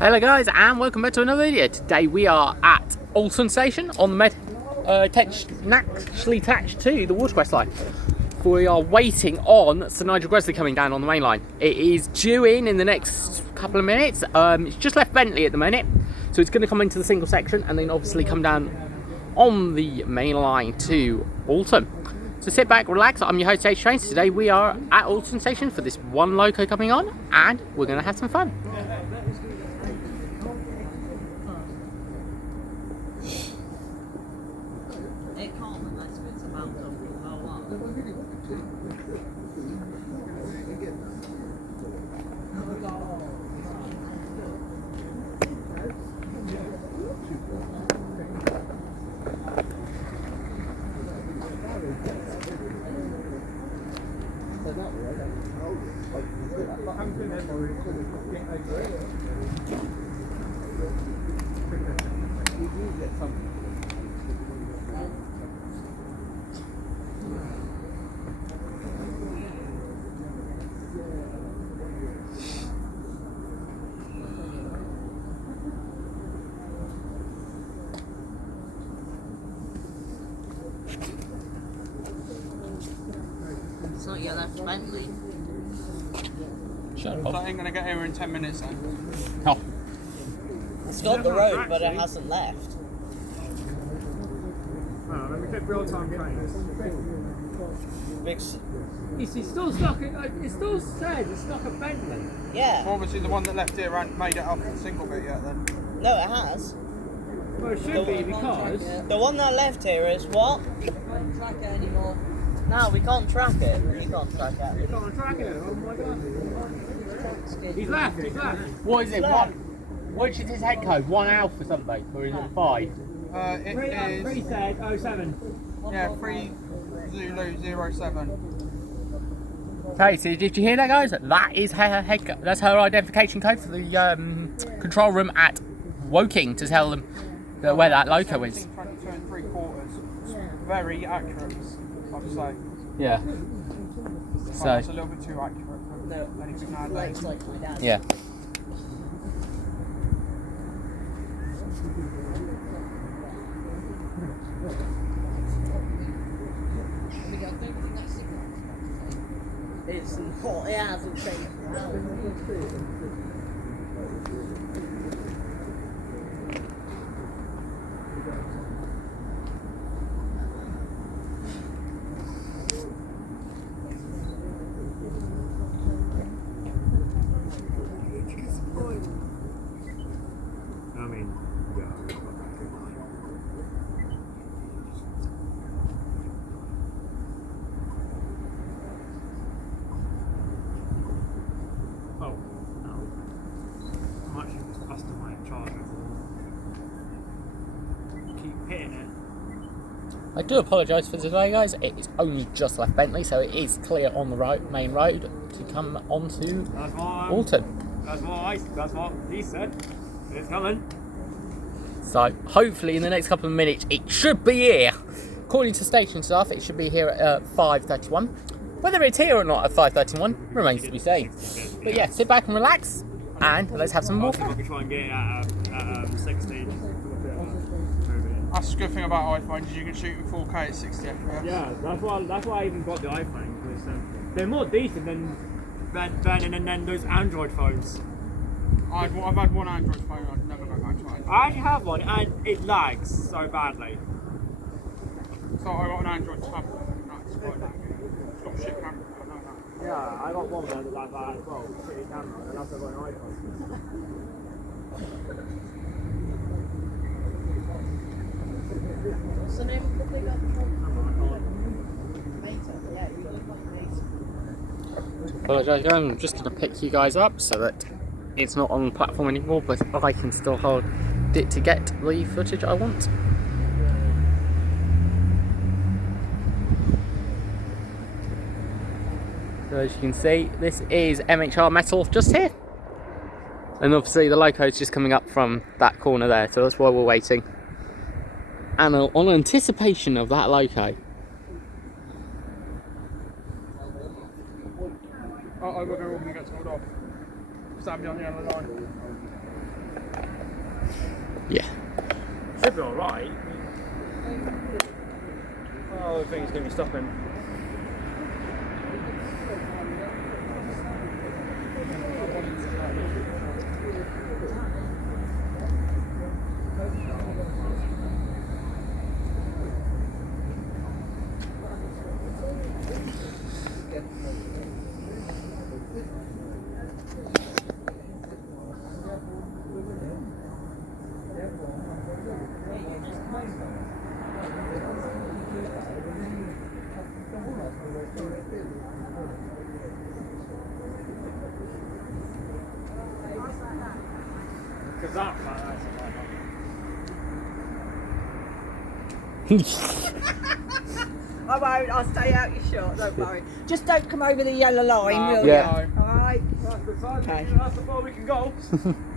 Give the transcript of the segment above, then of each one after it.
Hello guys, and welcome back to another video. Today we are at Alton Station on the actually attached to the watercress line. We are waiting on Sir Nigel Gresley coming down on the main line. It is due in the next couple of minutes. It's just left Bentley at the minute, so it's going to come into the single section and then obviously come down on the main line to Alton. So sit back, relax. I'm your host, A.C.E. Trains. Today we are at Alton Station for this one loco coming on, and we're going to have some fun. It can't unless it's about to blow up. It's not your left Bentley. Shut So up. I ain't gonna get here in 10 minutes then. Oh. It's got the road, but it hasn't left. Let me check real-time trains. It's still stuck. It still says it's stuck at Bentley. Yeah. Well, obviously the one that left here hadn't made it up in single bit yet then. No, it has. Well, it should be because The one that left here is what? Can't track it anymore. No, we can't track it. You can't track it. it's not on track it. Oh my god. He's left. He's left. What is it? Left. Which is his head code? 1 alpha something, or is it 5? It Three is, said 07. yeah, 3 Zulu 07. Okay, so did you hear that, guys? That is her head code. That's her identification code for the control room at Woking to tell them where that loco is. 22 and 3/4. It's very accurate, I'd say. Yeah. Well, it's a little bit too accurate for No, anything nowadays. like my dad. Yeah. It's not, it hasn't changed. I mean, yeah. Oh, no. I'm actually just busting my charger. Keep hitting it. I do apologise for today, guys. It is only just left Bentley, so it is clear on the main road to come onto That's what Alton. That's what he said. It's coming. So hopefully in the next couple of minutes it should be here. According to station staff, it should be here at 5:31. Whether it's here or not at 5:31 remains to be seen. But yeah, sit back and relax, and let's have some more I think I fun. could try and get it at 16. That's the good thing about iPhones is you can shoot in 4K at 60 FPS. Yeah, that's why I even got the iPhone, because they're more decent than those Android phones. I've had one Android phone, I'd never go back to it. I actually have one and it lags so badly. So I got an Android tablet, and that's quite laggy. It's got shit camera, I know that. Yeah, I got one that like that as well, shitty camera, and that's why I got an iPhone. What's the name of the thing up front? Meta. Yeah, you look like Meta. Apologise, guys. I'm just going to pick you guys up so that it's not on the platform anymore, but I can still hold it to get the footage I want. So as you can see, this is MHR Metal just here. And obviously the loco is just coming up from that corner there, so that's why we're waiting. And on anticipation of that loco. Oh, we're going to get told off. Stand behind the other line. Yeah. Should be alright. Oh, I think it's going to be stopping. Because that's I won't, I'll stay out your shot, don't worry. Just don't come over the yellow line, will Yeah. you? Alright. That's the size. Okay. That's the far we can go.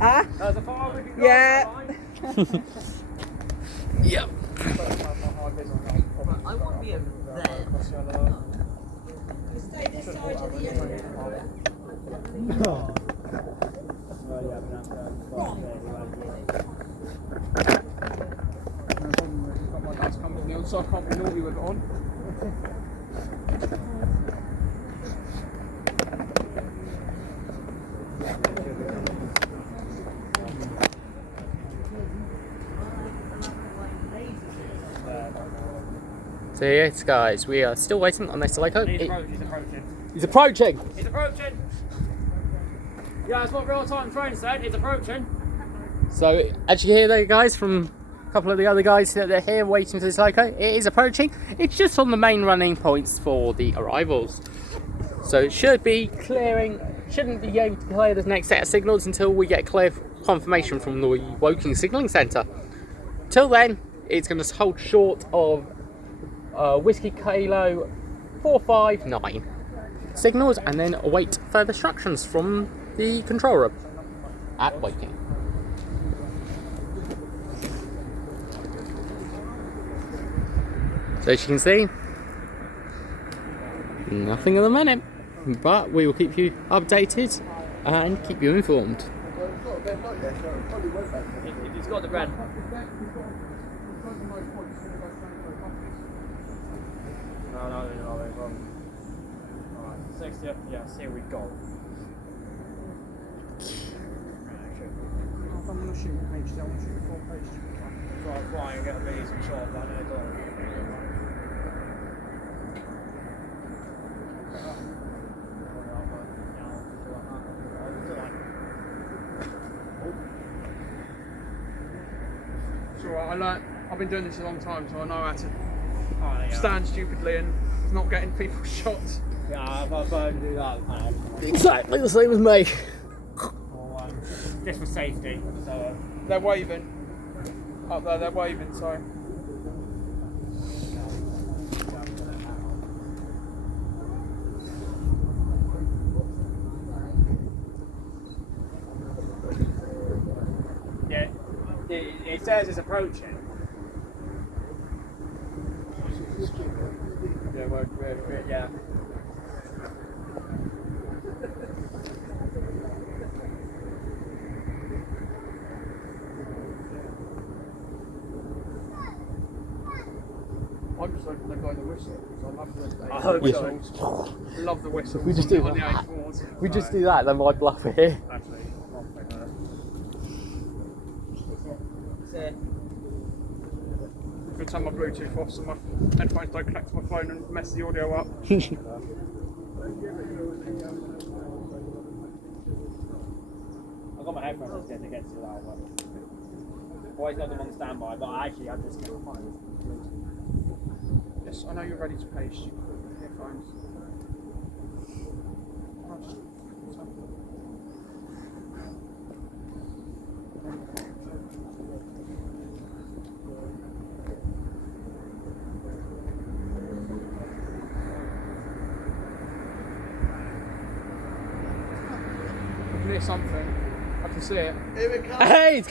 Huh? That's the far we can go. Yeah. Yep. I won't be over there. Stay this side of the yellow line. Got my dad's company on, so I can't be naughty with it on. So yes, guys, we are still waiting on Mr. Loco. He's approaching. He's approaching. He's approaching. Yeah, that's what real-time train said. It's approaching. So as you hear there, guys, from a couple of the other guys that are here waiting for this Loco, it is approaching. It's just on the main running points for the arrivals. So it should be clearing, shouldn't be able to clear the next set of signals until we get clear confirmation from the Woking Signalling Centre. Till then, it's going to hold short of Whiskey Kilo 459 signals and then await further instructions from the control room at Woking. So as you can see, nothing at the minute, but we will keep you updated and keep you informed. He's got the red. No, alright, 60, yes, here we go. I'm going to shoot the pages, I want to shoot the full page. Try and fly and get a decent shot, but I know it don't. Sure, I've been doing this a long time, so I know how to Oh, yeah. stand stupidly and not getting people shot. Yeah, I've got to do that. Exactly the same as me. Just for safety. So, They're waving. Up there, they're waving, so. yeah, it says it's approaching. Yeah. I'm just hoping they blow the whistle because I love the I hope whistles. Love the whistles. We just do on the that. A4s. If we just do that, then my bluff are here. Actually, one thing Good time my Bluetooth off so my headphones don't connect to my phone and mess the audio up. I've got my headphones to get to that one. Always got them on standby, but I actually have this little phone. Yes, I know you're ready to pay headphones. I'll just- I can hear something. I can see it. Hey, he's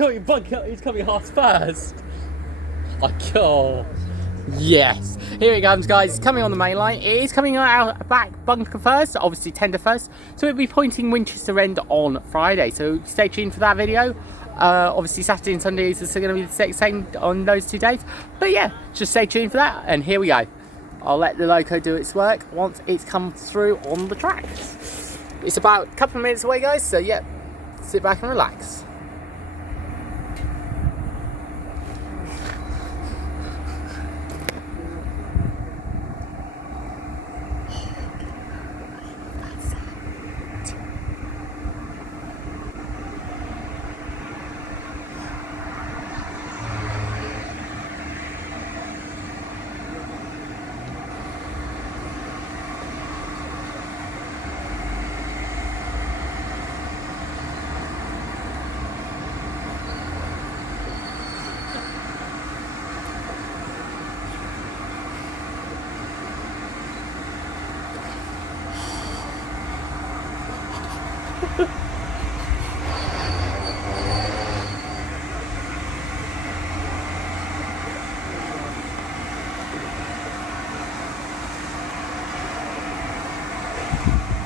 coming hot first. Oh, yes. Here it comes, guys. It's coming on the main line. It is coming out back bunker first, obviously tender first. So it'll be pointing Winchester End on Friday. So stay tuned for that video. Obviously Saturday and Sundays is going to be the same on those 2 days. But yeah, just stay tuned for that, and here we go. I'll let the loco do its work once it's come through on the tracks. It's about a couple of minutes away, guys, so yeah, sit back and relax.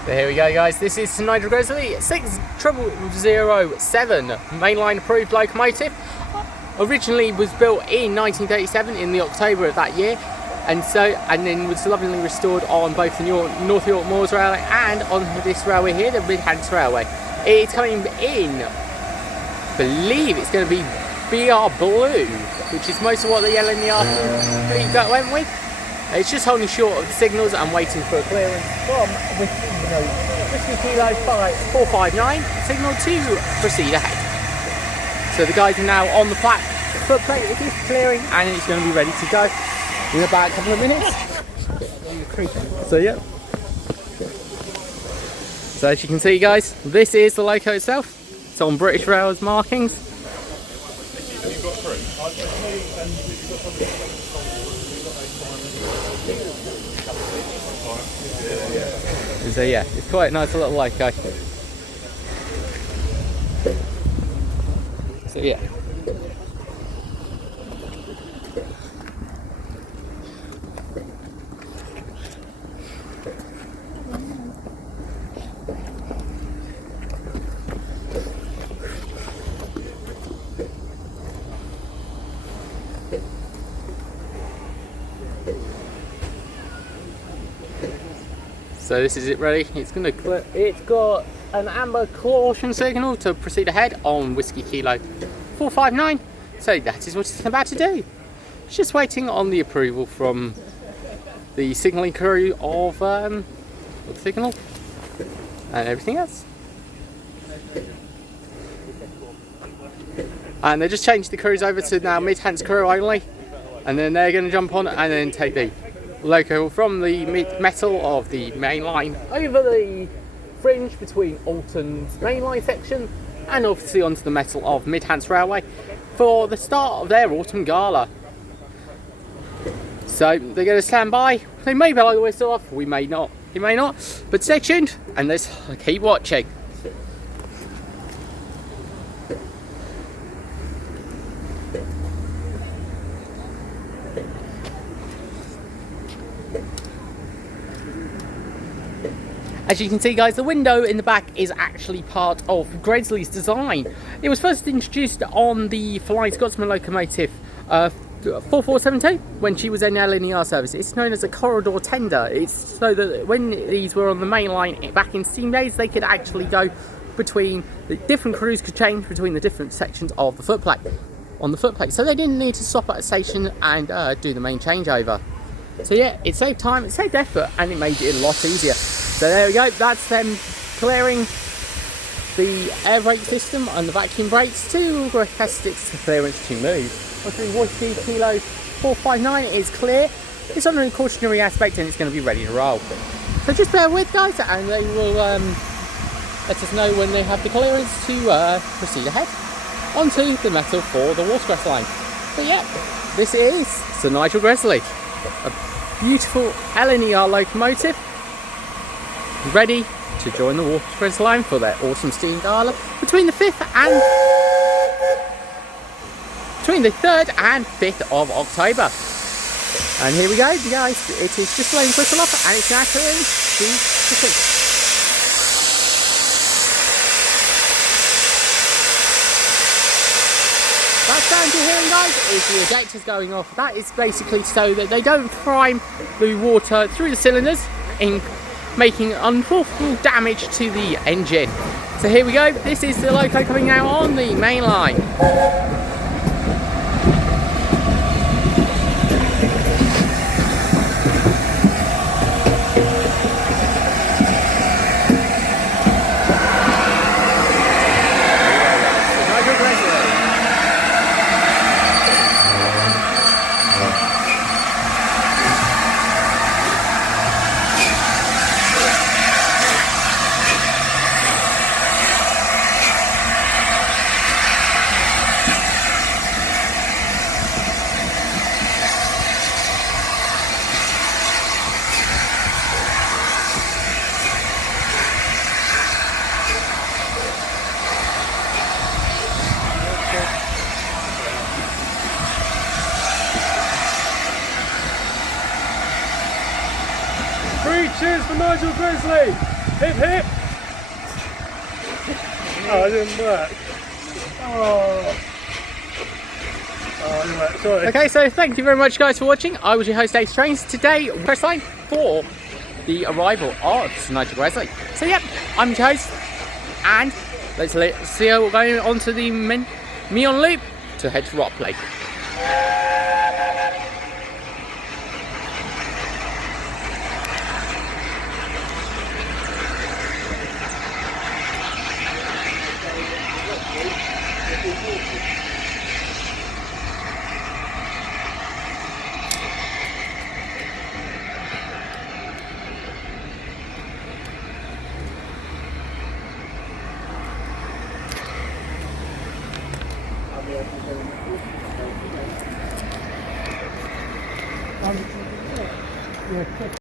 So here we go, guys. This is Nigel Gresley 60007 mainline approved locomotive. Originally was built in 1937 in the October of that year, and then was lovingly restored on both the North York Moors Railway and on this railway here, the Mid-Hants Railway. It's coming in, I believe it's going to be BR Blue, which is most of what the LNER fleet went with. It's just holding short of the signals and waiting for a clearance from Whiskey Kilo 459 signal to proceed ahead. So the guys are now on the footplate. It is clearing and it's going to be ready to go in about a couple of minutes. So yeah. So as you can see, guys, this is the loco itself. It's on British Rail's markings. So yeah, it's quite a nice little loco. So yeah. So this is it ready. It's going to clear. It's got an amber caution signal to proceed ahead on Whiskey Kilo 459. So that is what it's about to do. It's just waiting on the approval from the signalling crew of the signal and everything else. And they just changed the crews over to now Mid-Hants crew only, and then they're going to jump on and then take the loco from the metal of the main line over the fringe between Alton's mainline section and obviously onto the metal of Mid-Hants Railway for the start of their autumn gala. So they're going to stand by. They may blow the whistle off, we may not, he may not, but stay tuned and let's keep watching. As you can see, guys, the window in the back is actually part of Gresley's design. It was first introduced on the Flying Scotsman locomotive 4472 when she was in LNER service. It's known as a corridor tender. It's so that when these were on the main line back in steam days, they could actually go between, the different crews could change between the different sections of the footplate, on the footplate. So they didn't need to stop at a station and do the main changeover. So yeah, it saved time, it saved effort, and it made it a lot easier. So there we go, that's them clearing the air brake system and the vacuum brakes to request its clearance to move. Obviously, Whiskey Kilo 459 is clear. It's under a cautionary aspect and it's going to be ready to roll. So just bear with, guys, and they will let us know when they have the clearance to proceed ahead onto the metal for the watercress line. So yeah, this is Sir Nigel Gresley, a beautiful LNER locomotive, ready to join the watercress line for their autumn steam gala between the 3rd and 5th of October. And here we go, guys. It is just blowing whistle off and it's now clearing to proceed. That sound you're hearing, guys, is the ejectors going off. That is basically so that they don't prime the water through the cylinders, in making unlawful damage to the engine. So here we go. This is the loco coming out on the main line. Cheers for Nigel Gresley! Hip hip! Oh, it didn't work. Oh, it didn't work. Sorry. Okay, so thank you very much, guys, for watching. I was your host, A.C.E. Trains. Today, press line for the arrival of Sir Nigel Gresley. So, yep, I'm your host, and let's see how we're going on to the Meon Loop to head to Ropley.